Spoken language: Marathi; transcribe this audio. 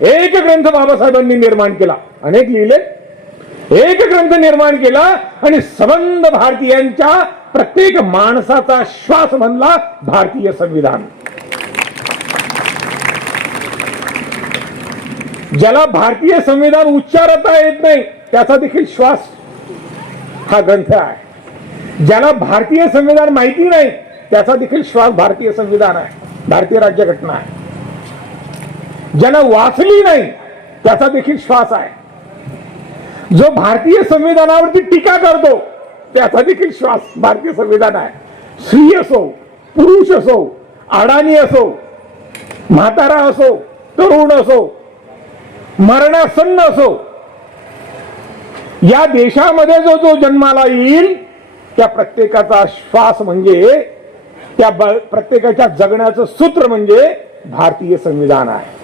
एक ग्रंथ बाबासाहेबांनी निर्माण केला. अनेक लिहिले. एक ग्रंथ निर्माण केला आणि सबंध भारतीयांच्या प्रत्येक माणसाचा श्वास म्हणला भारतीय संविधान. ज्याला भारतीय संविधान उच्चारता येत नाही त्याचा देखील श्वास हा ग्रंथ आहे. ज्याला भारतीय संविधान माहिती नाही त्याचा देखील श्वास भारतीय संविधान आहे. भारतीय राज्यघटना आहे. ज्याला वाचली नाही त्याचा देखील श्वास आहे. जो भारतीय संविधानावरती टीका करतो त्याचा देखील श्वास भारतीय संविधान आहे. स्त्री असो पुरुष असो अडाणी असो म्हातारा असो तरुण असो मरणासन्न असो या देशामध्ये जो जो जन्माला येईल त्या प्रत्येकाचा श्वास म्हणजे त्या प्रत्येकाच्या जगण्याचं सूत्र म्हणजे भारतीय संविधान आहे.